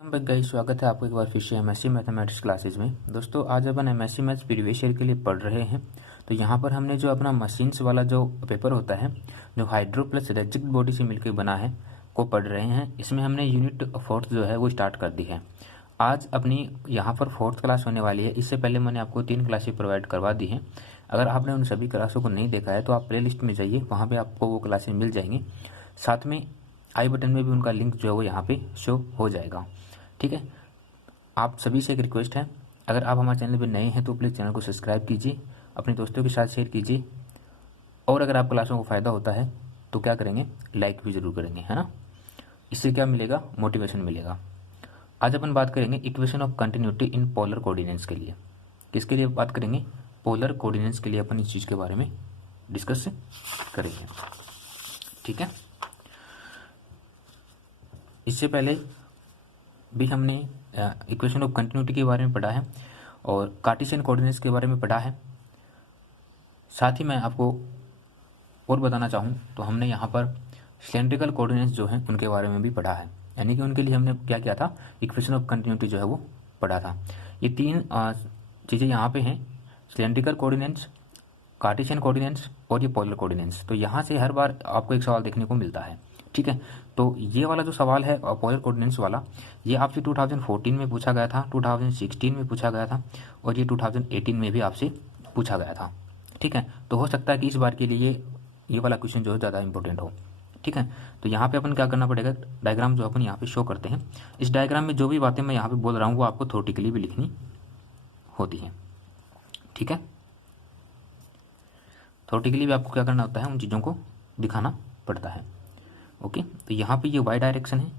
Guys, स्वागत है आपको एक बार फिर से एमएससी मैथमेटिक्स क्लासेज में। दोस्तों, आज अपन एमएससी मैथ्स प्रीवियस ईयर के लिए पढ़ रहे हैं। तो यहाँ पर हमने जो अपना मशीन्स वाला जो पेपर होता है, जो हाइड्रो प्लस रिजिड बॉडी से मिलकर बना है, को पढ़ रहे हैं। इसमें हमने यूनिट 4 जो है वो स्टार्ट कर दी है। आज अपनी यहाँ पर 4th क्लास होने वाली है। इससे पहले मैंने आपको 3 क्लासेस प्रोवाइड करवा दी हैं। अगर आपने उन सभी क्लासों को नहीं देखा है तो आप प्ले लिस्ट में जाइए, वहाँ पर आपको वो क्लासेस मिल जाएंगी। साथ में आई बटन में भी उनका लिंक जो है वो यहाँ पे शो हो जाएगा। ठीक है, आप सभी से एक रिक्वेस्ट है, अगर आप हमारे चैनल पर नए हैं तो प्लीज़ चैनल को सब्सक्राइब कीजिए, अपने दोस्तों के साथ शेयर कीजिए, और अगर आप क्लासों को फ़ायदा होता है तो क्या करेंगे, लाइक भी ज़रूर करेंगे, है ना। इससे क्या मिलेगा, मोटिवेशन मिलेगा। आज अपन बात करेंगे equation of continuity in polar coordinates के लिए। किसके लिए बात करेंगे, पोलर कोऑर्डिनेट्स के लिए अपन इस चीज़ के बारे में डिस्कस करेंगे। ठीक है, इससे पहले भी हमने इक्वेशन ऑफ कंटिन्यूटी के बारे में पढ़ा है और कार्टेशियन कोऑर्डिनेट्स के बारे में पढ़ा है। साथ ही मैं आपको और बताना चाहूँ तो हमने यहाँ पर सिलेंड्रिकल कोऑर्डिनेट्स जो हैं उनके बारे में भी पढ़ा है, यानी कि उनके लिए हमने क्या किया था, इक्वेशन ऑफ कंटिन्यूटी जो है वो पढ़ा था। ये तीन चीज़ें यहाँ पे हैं, सिलेंड्रिकल कोऑर्डिनेट्स, कार्टेशियन कोऑर्डिनेट्स और ये पोलर कोऑर्डिनेट्स। तो यहाँ से हर बार आपको एक सवाल देखने को मिलता है। ठीक है, तो ये वाला जो सवाल है पोलर कोऑर्डिनेट्स वाला, ये आपसे 2014 में पूछा गया था, 2016 में पूछा गया था, और ये 2018 में भी आपसे पूछा गया था। ठीक है, तो हो सकता है कि इस बार के लिए ये वाला क्वेश्चन जो है ज़्यादा इंपॉर्टेंट हो। ठीक है, तो यहाँ पे अपन क्या करना पड़ेगा, डायग्राम जो अपन यहाँ पे शो करते हैं, इस डायग्राम में जो भी बातें मैं यहाँ पे बोल रहा हूँ वो आपको थ्योरेटिकली भी लिखनी होती है। ठीक है, थ्योरेटिकली भी आपको क्या करना होता है, उन चीज़ों को दिखाना पड़ता है। ओके, तो यहाँ पे ये वाई डायरेक्शन है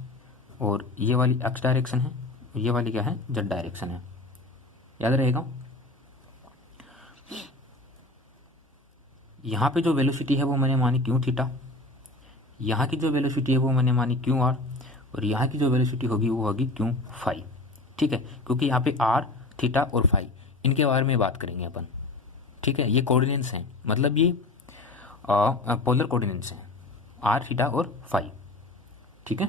और ये वाली एक्स डायरेक्शन है, ये वाली क्या है, जेड डायरेक्शन है, याद रहेगा। यहाँ पे जो वेलोसिटी है वो मैंने मानी क्यू थीटा, यहाँ की जो वेलोसिटी है वो मैंने मानी क्यू आर, और यहाँ की जो वेलोसिटी होगी वो होगी क्यू फाई। ठीक है, क्योंकि यहाँ पे आर, थीटा और फाई, इनके बारे में बात करेंगे अपन। ठीक है, ये कोऑर्डिनेट्स हैं, मतलब ये पोलर कोऑर्डिनेट्स हैं, आर, थीटा और फाई। ठीक है,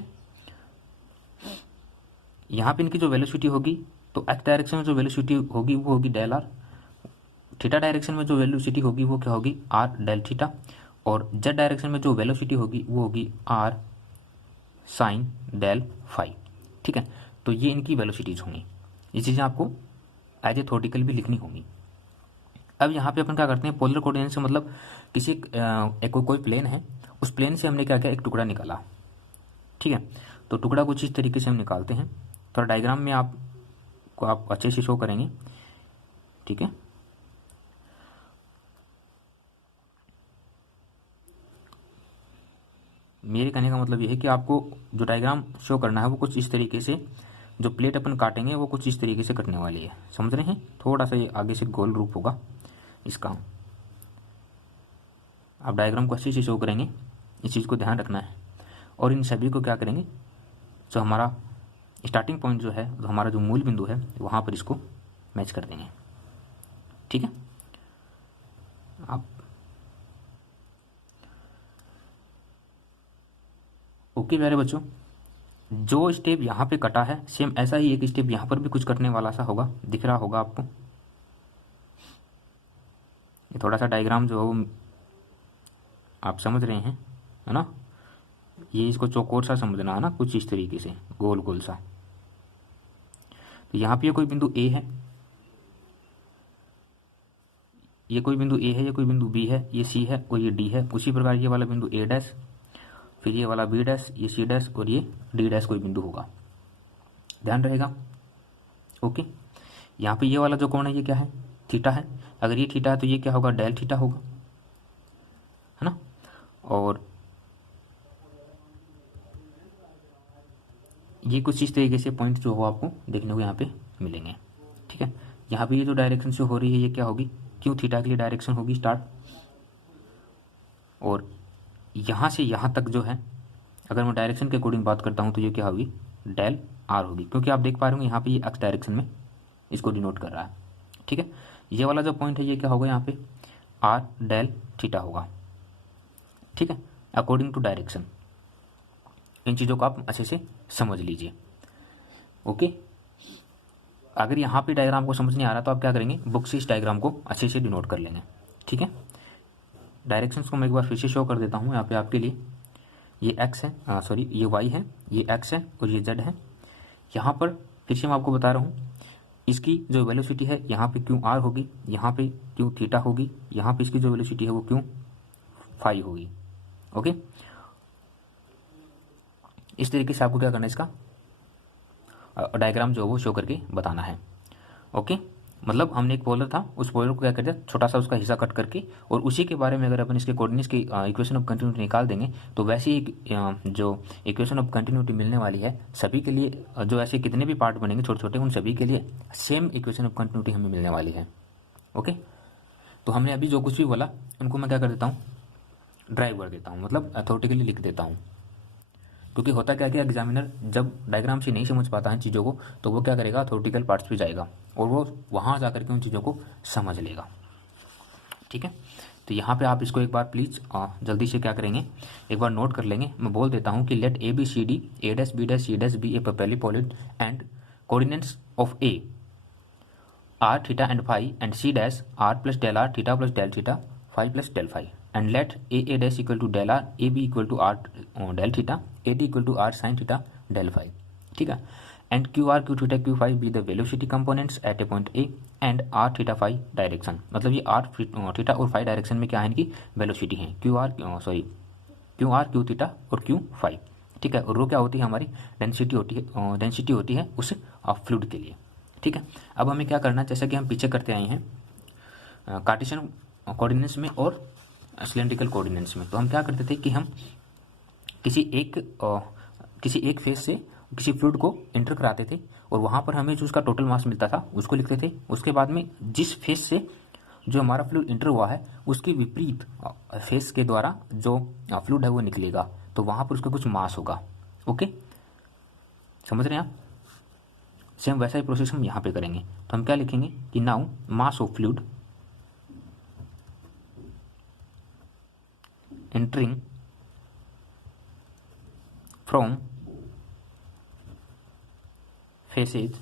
यहाँ पे इनकी जो वेलोसिटी होगी, तो एक्स डायरेक्शन में जो वेलोसिटी होगी वो होगी डेल आर, थीटा डायरेक्शन में जो वेलोसिटी होगी वो क्या होगी, आर डेल थीटा, और जेड डायरेक्शन में जो वेलोसिटी होगी वो होगी आर साइन डेल फाई। ठीक है, तो ये इनकी वेलोसिटीज होंगी। ये चीज़ें आपको एज ए थ्योरेटिकल भी लिखनी होंगी। अब यहाँ पे अपन क्या करते हैं, पोलर कोऑर्डिनेट से मतलब किसी कोई प्लेन है, उस प्लेन से हमने क्या किया, एक टुकड़ा निकाला। ठीक है, तो टुकड़ा कुछ इस तरीके से हम निकालते हैं, थोड़ा डायग्राम में आप अच्छे से शो करेंगे। ठीक है, मेरे कहने का मतलब ये है कि आपको जो डायग्राम शो करना है वो कुछ इस तरीके से, जो प्लेट अपन काटेंगे वो कुछ इस तरीके से कटने वाली है, समझ रहे हैं। थोड़ा सा ये आगे से गोल रूप होगा इसका, आप डायग्राम को अच्छे से शो करेंगे, इस चीज़ को ध्यान रखना है। और इन सभी को क्या करेंगे, जो हमारा स्टार्टिंग पॉइंट जो है, जो हमारा जो मूल बिंदु है, वहाँ पर इसको मैच कर देंगे। ठीक है, आप ओके प्यारे बच्चों, जो स्टेप यहाँ पे कटा है सेम ऐसा ही एक स्टेप यहाँ पर भी कुछ कटने वाला सा होगा, दिख रहा होगा आपको। ये थोड़ा सा डायग्राम जो है वो आप समझ रहे हैं, है ना। ये इसको चौकोर सा समझना है ना, कुछ इस तरीके से गोल गोल सा। तो यहाँ पे ये कोई बिंदु ए है, ये कोई बिंदु ए है, ये कोई बिंदु बी है, ये सी है और ये डी है। उसी प्रकार ये वाला बिंदु ए डैश, फिर ये वाला बी डैश, ये सी डैश और ये डी डैश कोई बिंदु होगा, ध्यान रहेगा। ओके, यहाँ पे ये वाला जो कोण है ये क्या है, थीटा है। अगर ये थीटा है तो ये क्या होगा, डेल थीटा होगा, है ना। और ये कुछ इस तरीके से पॉइंट जो हो आपको देखने को यहाँ पे मिलेंगे। ठीक है, यहाँ पे ये जो डायरेक्शन जो हो रही है ये क्या होगी, क्यों थीटा के लिए डायरेक्शन होगी स्टार्ट, और यहाँ से यहाँ तक जो है, अगर मैं डायरेक्शन के अकॉर्डिंग बात करता हूँ तो ये क्या होगी, डेल आर होगी, क्योंकि आप देख पा रहे होंगे यहाँ पे ये एक्स डायरेक्शन में इसको डिनोट कर रहा है। ठीक है, ये वाला जो पॉइंट है ये क्या होगा, यहाँ पे आर डेल थीटा होगा। ठीक है, अकॉर्डिंग टू डायरेक्शन। इन चीज़ों को आप अच्छे से समझ लीजिए। ओके। अगर यहाँ पे डायग्राम को समझ नहीं आ रहा तो आप क्या करेंगे, बुक से इस डायग्राम को अच्छे से डिनोट कर लेंगे, ठीक है। डायरेक्शंस को मैं एक बार फिर से शो कर देता हूँ यहाँ पे आपके लिए। ये एक्स है, सॉरी ये वाई है, ये एक्स है और ये जेड है। यहाँ पर फिर से मैं आपको बता रहा हूँ, इसकी जो वेलोसिटी है यहाँ पे क्यू आर होगी, यहाँ पे क्यू थीटा होगी, यहाँ पे इसकी जो वेलोसिटी है वो क्यू फाई होगी, ओके। इस तरीके से आपको क्या करना है, इसका डायग्राम जो है वो शो करके बताना है, ओके। मतलब हमने एक पोलर था, उस पोलर को क्या कर दिया, छोटा सा उसका हिस्सा कट करके, और उसी के बारे में अगर अपन इसके कोऑर्डिनेट्स की इक्वेशन ऑफ कंटिन्यूटी निकाल देंगे तो वैसी एक जो इक्वेशन ऑफ कंटिन्यूटी मिलने वाली है सभी के लिए, जो ऐसे कितने भी पार्ट बनेंगे छोटे छोटे, उन सभी के लिए सेम इक्वेशन ऑफ कंटिन्यूटी हमें मिलने वाली है, ओके। तो हमने अभी जो कुछ भी बोला उनको मैं क्या कर देता हूँ, ड्राइव कर देता हूँ, मतलब अथॉरिटिकली लिख देता हूँ। क्योंकि होता क्या कि एग्जामिनर जब डायग्राम से नहीं समझ पाता है चीज़ों को तो वो क्या करेगा, अथॉरिटिकल पार्ट्स पे जाएगा और वो वहाँ जा करके उन चीज़ों को समझ लेगा, ठीक है। तो यहाँ पे आप इसको एक बार प्लीज़ जल्दी से क्या करेंगे, एक बार नोट कर लेंगे। मैं बोल देता हूँ कि let A B C D A dash B dash C dash B A perpendicular and coordinates of A r theta and phi and C dash r plus del r theta plus del theta phi plus del phi and let A dash equal to del r A B equal to r del theta A D equal to r sine theta del phi, ठीक है। And q r Q theta q phi be the velocity components at a point A and r theta phi direction. मतलब ये r theta और phi direction में क्या है, इनकी velocity है, क्यू आर क्यू थीटा और क्यू फाई, ठीक है। और रो क्या होती है, हमारी डेंसिटी होती है उस फ्लूइड के लिए, ठीक है। अब हमें क्या करना है, जैसा कि हम पीछे करते आए हैं कार्टेशियन कोऑर्डिनेट्स में और सिलेंड्रिकल कोऑर्डिनेट्स में, तो हम क्या करते थे कि हम किसी एक फेस से किसी फ्लूइड को एंटर कराते थे और वहाँ पर हमें जो उसका टोटल मास मिलता था उसको लिखते थे। उसके बाद में जिस फेस से जो हमारा फ्लूइड एंटर हुआ है उसके विपरीत फेस के द्वारा जो फ्लूइड है वो निकलेगा, तो वहाँ पर उसका कुछ मास होगा, ओके। समझ रहे हैं आप? सेम वैसा ही प्रोसेस हम यहाँ पे करेंगे। तो हम क्या लिखेंगे कि now mass of fluid entering from faces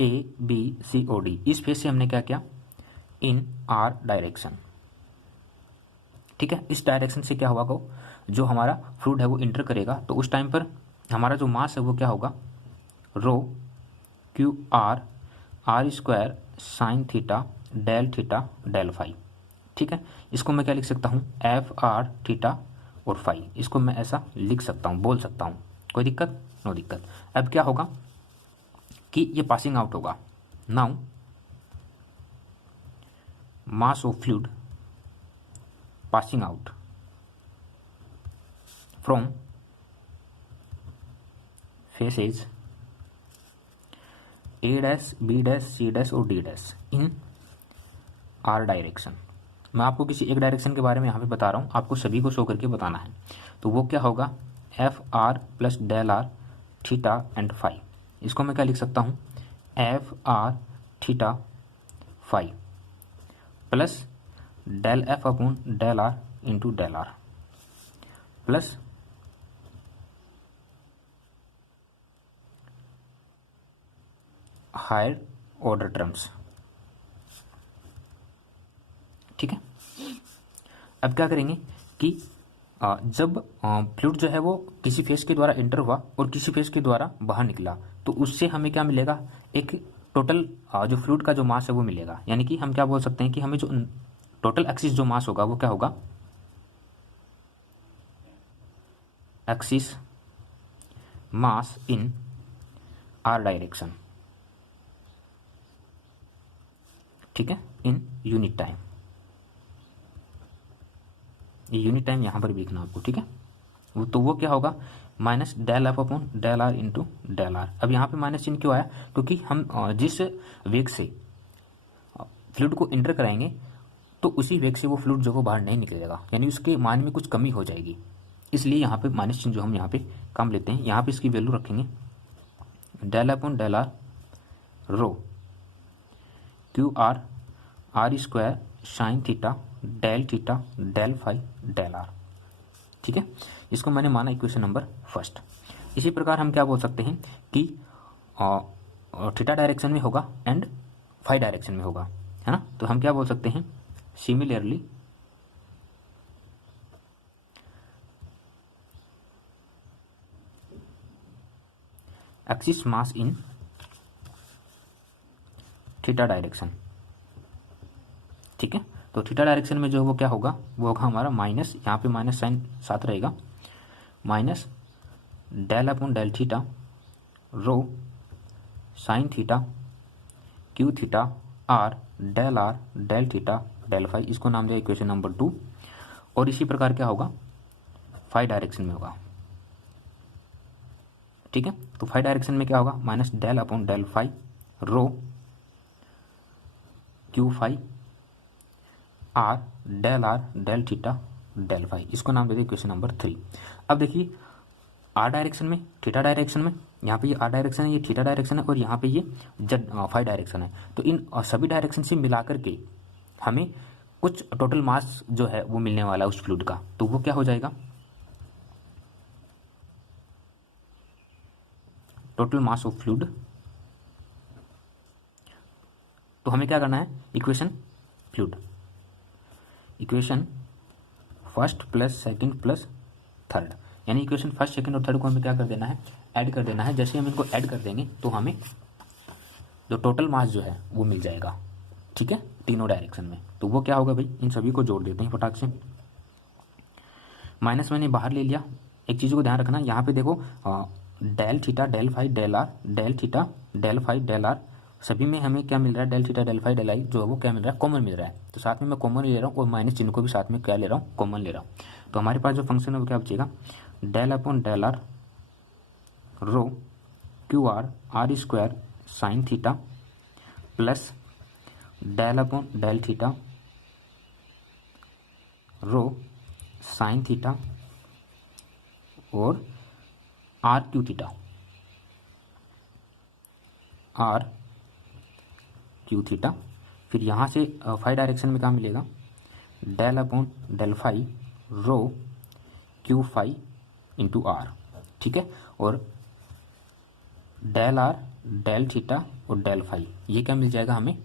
A B C O D, इस फेस से हमने क्या किया, इन आर डायरेक्शन, ठीक है। इस डायरेक्शन से क्या होगा, जो हमारा फ्लूइड है वो इंटर करेगा तो उस टाइम पर हमारा जो मास है वो क्या होगा, rho Q R are square sine theta del phi, ठीक है। इसको मैं क्या लिख सकता हूँ, एफ आर थीटा और फाई, इसको मैं ऐसा लिख सकता हूँ, बोल सकता हूँ, कोई दिक्कत, नो दिक्कत। अब क्या होगा कि ये पासिंग आउट होगा। Now mass of fluid passing out from faces A dash B dash C dash और D dash in R direction. मैं आपको किसी एक डायरेक्शन के बारे में यहाँ पे बता रहा हूँ, आपको सभी को शो करके बताना है। तो वो क्या होगा, f r plus del r theta and phi, इसको मैं क्या लिख सकता हूँ, F R theta phi plus del f upon del r into del r plus higher order terms, ठीक है। अब क्या करेंगे कि जब फ्लूइड जो है वो किसी फेस के द्वारा एंटर हुआ और किसी फेस के द्वारा बाहर निकला तो उससे हमें क्या मिलेगा, एक टोटल जो फ्लूइड का जो मास है वो मिलेगा। यानी कि हम क्या बोल सकते हैं कि हमें जो टोटल एक्सिस जो मास होगा वो क्या होगा, एक्सिस मास इन आर डायरेक्शन, ठीक है, इन यूनिट टाइम। ये यूनिट टाइम यहाँ पर भी लिखना आपको, ठीक है। तो वो क्या होगा, minus del f upon del r into del r. अब यहाँ पे माइनस चिन्ह क्यों आया, क्योंकि हम जिस वेग से फ्लूइड को इंटर कराएंगे तो उसी वेग से वो फ्लूइड जो वो बाहर नहीं निकलेगा, यानी उसके मान में कुछ कमी हो जाएगी, इसलिए यहाँ पे माइनस चिन्ह जो हम यहाँ पे काम लेते हैं। यहाँ पे इसकी वैल्यू रखेंगे del upon del are rho Q R are square sine theta del phi del r, ठीक है। इसको मैंने माना इक्वेशन नंबर फर्स्ट। इसी प्रकार हम क्या बोल सकते हैं कि थीटा डायरेक्शन में होगा एंड फाई डायरेक्शन में होगा, है ना। तो हम क्या बोल सकते हैं, सिमिलरली एक्सिस मास इन थीटा डायरेक्शन, ठीक है। तो थीटा डायरेक्शन में जो वो क्या होगा, वो होगा हमारा माइनस, यहाँ पे माइनस साइन साथ रहेगा, minus del upon del theta rho sine theta q theta r del theta del phi, इसको नाम दिया इक्वेशन नंबर 2। और इसी प्रकार क्या होगा, फाई डायरेक्शन में होगा, ठीक है। तो फाई डायरेक्शन में क्या होगा, minus del upon del phi rho Q phi R del theta del phi, इसको नाम दे दिया इक्वेशन नंबर 3। अब देखिए आर डायरेक्शन में, थीटा डायरेक्शन में, यहाँ पे ये आर डायरेक्शन है, ये थीटा डायरेक्शन है, और यहाँ पे ये जेड फाई डायरेक्शन है। तो इन सभी डायरेक्शन से मिलाकर के हमें कुछ टोटल मास जो है वो मिलने वाला है उस फ्लूइड का। तो वो क्या हो जाएगा, टोटल मास ऑफ फ्लूइड। तो हमें क्या करना है, equation fluid, equation first plus second plus third, यानी इक्वेशन फर्स्ट सेकंड और थर्ड को हमें क्या कर देना है, ऐड कर देना है। जैसे हम इनको ऐड कर देंगे तो हमें जो टोटल मास जो है वो मिल जाएगा, ठीक है, तीनों डायरेक्शन में। तो वो क्या होगा भाई, इन सभी को जोड़ देते हैं फटाक से। माइनस मैंने बाहर ले लिया। एक चीज़ को ध्यान रखना, यहाँ पे देखो del theta del phi del are, del theta del phi del r, सभी में हमें क्या मिल रहा है, del theta del phi del I जो है वो क्या मिल रहा है, कॉमन मिल रहा है। तो साथ में मैं कॉमन ले रहा हूँ और माइनस चिन्ह को भी साथ में क्या ले रहा हूँ, कॉमन ले रहा हूँ। तो हमारे पास जो फंक्शन है वो क्या बचेगा, del upon del are rho Q R square sine theta plus del upon del theta rho sine theta और R Q theta, R Q theta. फिर यहाँ से फाई डायरेक्शन में क्या मिलेगा, del upon del phi rho Q phi into are, ठीक है। और डेल आर डेल थीटा और डेल फाई, ये क्या मिल जाएगा, हमें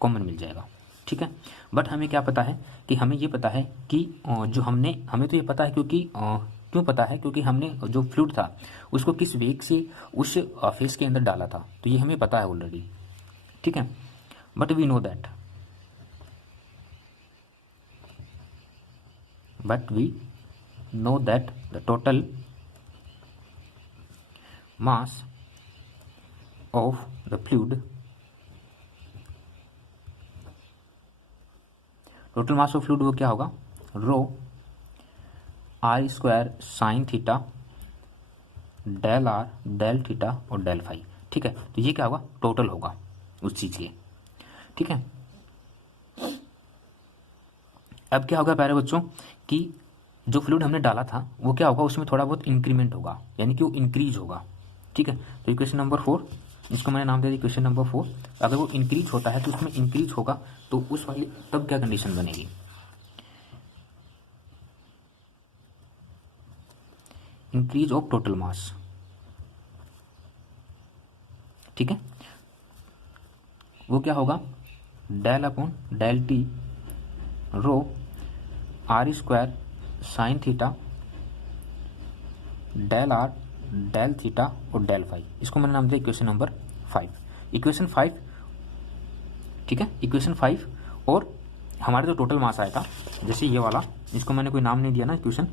कॉमन मिल जाएगा, ठीक है। बट हमें क्या पता है कि हमें ये पता है कि जो हमें तो ये पता है क्योंकि क्यों पता है, क्योंकि हमने जो फ्लूइड था उसको किस वेग से उस फेस के अंदर डाला था, तो ये हमें पता है ऑलरेडी, ठीक है। But we know that the total mass of the fluid, total mass of fluid वो क्या होगा, rho are square sine theta del are del theta और डेल फाई, ठीक है। तो ये क्या होगा, टोटल होगा उस चीज़ के, ठीक है। अब क्या होगा प्यारे बच्चों कि जो फ्लूइड हमने डाला था वो क्या होगा, उसमें थोड़ा बहुत इंक्रीमेंट होगा, यानी कि वो इंक्रीज होगा, ठीक है। तो इक्वेशन नंबर 4, इसको मैंने नाम दे दिया इक्वेशन नंबर 4। अगर वो इंक्रीज होता है तो उसमें इंक्रीज होगा, तो उस वाली तब क्या कंडीशन बनेगी, इंक्रीज ऑफ टोटल मास, ठीक है। वो क्या होगा, del upon del t rho are square sine theta del are del theta और डेल फाई, इसको मैंने नाम दिया इक्वेशन नंबर 5, इक्वेशन 5, ठीक है। इक्वेशन 5 और हमारा जो टोटल मास आया था, जैसे ये वाला, इसको मैंने कोई नाम नहीं दिया ना इक्वेशन,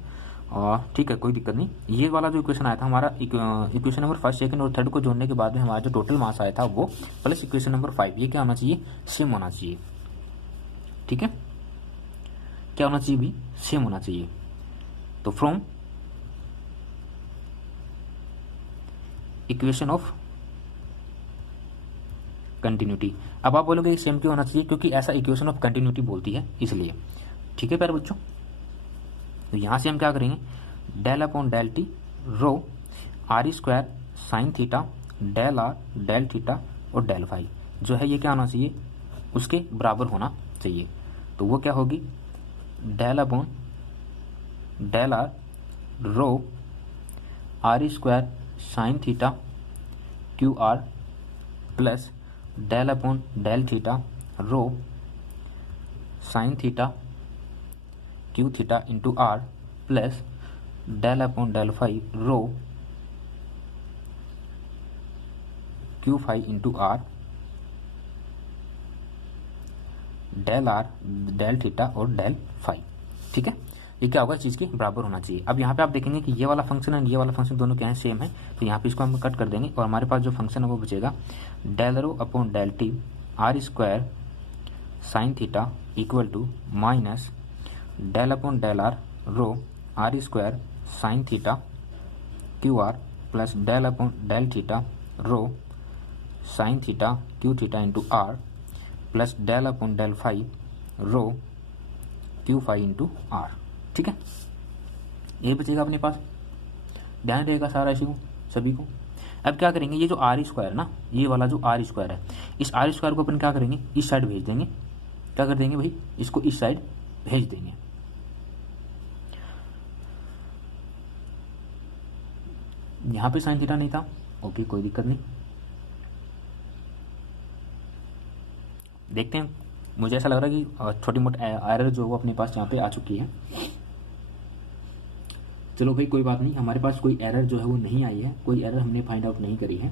ठीक है, कोई दिक्कत नहीं। ये वाला जो इक्वेशन आया था हमारा, इक्वेशन नंबर फर्स्ट सेकंड और थर्ड को जोड़ने के बाद में हमारा जो टोटल मास आया था वो प्लस इक्वेशन नंबर 5, ये क्या होना चाहिए, सेम होना चाहिए, ठीक है। क्या होना चाहिए भी, सेम होना चाहिए। तो फ्रॉम इक्वेशन ऑफ कंटिन्यूटी, अब आप बोलोगे सेम क्यों होना चाहिए, क्योंकि ऐसा इक्वेशन ऑफ कंटिन्यूटी बोलती है इसलिए, ठीक है प्यारे बच्चों। तो यहाँ से हम क्या करेंगे, del upon del t rho are square sine theta del are del theta और डेल फाई जो है ये क्या होना चाहिए, उसके बराबर होना चाहिए। तो वो क्या होगी, del upon del are rho are square sine theta q r plus del upon del theta rho sine theta q theta into r plus del upon del phi rho Q phi into r del are del theta और del phi. ठीक है, ये क्या होगा, इस चीज़ के बराबर होना चाहिए। अब यहाँ पे आप देखेंगे कि ये वाला फंक्शन और ये वाला फंक्शन दोनों क्या है, सेम है, तो यहाँ पे इसको हम कट कर देंगे और हमारे पास जो फंक्शन है वो बचेगा del rho upon del t r square sine theta equal to minus del upon del are rho are square sine theta q r plus del upon del theta rho sine theta q theta into r plus del upon del phi rho Q phi into are. ठीक है, ये बचेगा अपने पास, ध्यान रहेगा सारा issue सभी को। अब क्या करेंगे, ये जो आर स्क्वायर ना, ये वाला जो आर स्क्वायर है, इस आर स्क्वायर को अपन क्या करेंगे, इस साइड भेज देंगे। क्या कर देंगे भाई, इसको इस साइड भेज देंगे। यहां पे साइन थीटा नहीं था, ओके कोई दिक्कत नहीं। देखते हैं, मुझे ऐसा लग रहा है कि छोटी मोटी एरर जो है वो अपने पास यहाँ पे आ चुकी है। चलो भाई कोई बात नहीं, हमारे पास कोई एरर जो है वो नहीं आई है, कोई एरर हमने फाइंड आउट नहीं करी है,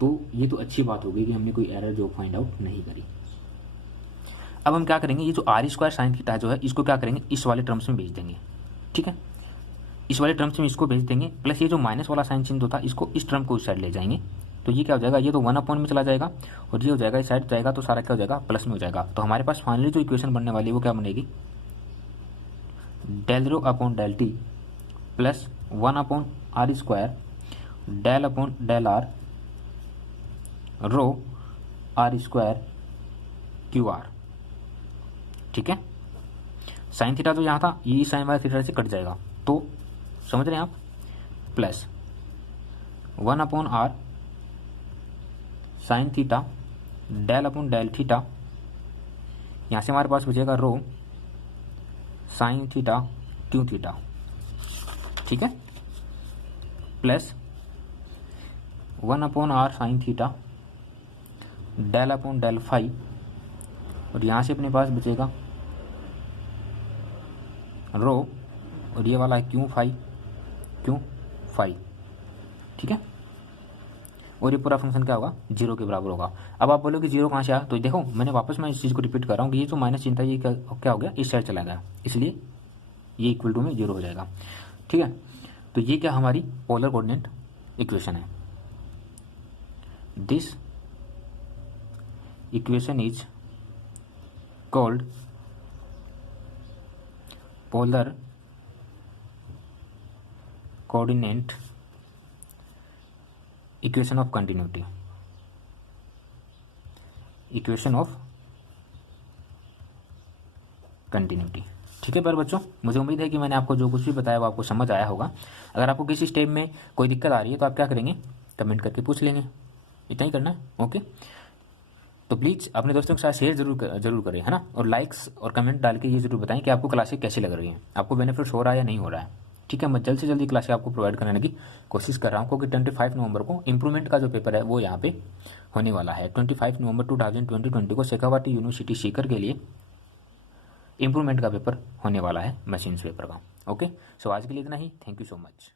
तो ये तो अच्छी बात हो गई कि हमने कोई एरर जो फाइंड आउट नहीं करी। अब हम क्या करेंगे, ये जो आर स्क्वायर साइन थीटा जो है इसको क्या करेंगे, इस वाले टर्म्स में भेज देंगे। ठीक है, इस वाले टर्म्स में इसको भेज देंगे, प्लस ये जो माइनस वाला साइन चिन्ह होता है इसको इस टर्म को इस साइड ले जाएंगे। तो ये क्या हो जाएगा, ये तो 1 में चला जाएगा और ये हो जाएगा इस साइड जाएगा, तो सारा क्या हो जाएगा, प्लस में हो जाएगा। तो हमारे पास फाइनली जो इक्वेशन बनने वाली है वो क्या बनेगी, del rho upon del t plus 1 upon r square del upon del are rho are square q r. ठीक है, साइन थीटा जो यहाँ था ये साइन वाला थीटा से कट जाएगा, तो समझ रहे हैं आप, plus 1 upon r sine theta del upon del theta, यहाँ से हमारे पास बचेगा rho sine theta q theta. ठीक है, plus 1 upon r sine theta del upon del phi, और यहाँ से अपने पास बचेगा रो और ये वाला है क्यू फाई। ठीक है, और ये पूरा फंक्शन क्या होगा, 0 के बराबर होगा। अब आप बोलोगे 0 कहाँ से आया, तो देखो मैंने वापस मैं इस चीज़ को रिपीट कर रहा हूँ कि ये जो माइनस चिन्ह था ये क्या हो गया, इस साइड चला गया, इसलिए ये इक्वल टू में 0 हो जाएगा। ठीक है, तो ये क्या हमारी पोलर कोऑर्डिनेट इक्वेशन है। This equation is called polar coordinate equation of continuity, equation of continuity. ठीक है पर बच्चों, मुझे उम्मीद है कि मैंने आपको जो कुछ भी बताया वो आपको समझ आया होगा। अगर आपको किसी स्टेप में कोई दिक्कत आ रही है तो आप क्या करेंगे, कमेंट करके पूछ लेंगे, इतना ही करना है। ओके, तो प्लीज़ अपने दोस्तों के साथ शेयर जरूर करें, है ना, और लाइक्स और कमेंट डाल के ये जरूर बताएं कि आपको क्लासेस कैसी लग रही हैं, आपको बेनिफिट्स हो रहा है या नहीं हो रहा है। ठीक है, मैं जल्द से जल्दी क्लासेस आपको प्रोवाइड कराने की कोशिश कर रहा हूँ, क्योंकि 25 नवंबर को इंप्रूवमेंट का जो पेपर है वो यहाँ पे होने वाला है। 25 नवंबर 2020 को शेखावाटी यूनिवर्सिटी सीकर के लिए इंप्रूवमेंट का पेपर होने वाला है, मशीन्स पेपर का। ओके, सो आज के लिए इतना ही, थैंक यू सो मच।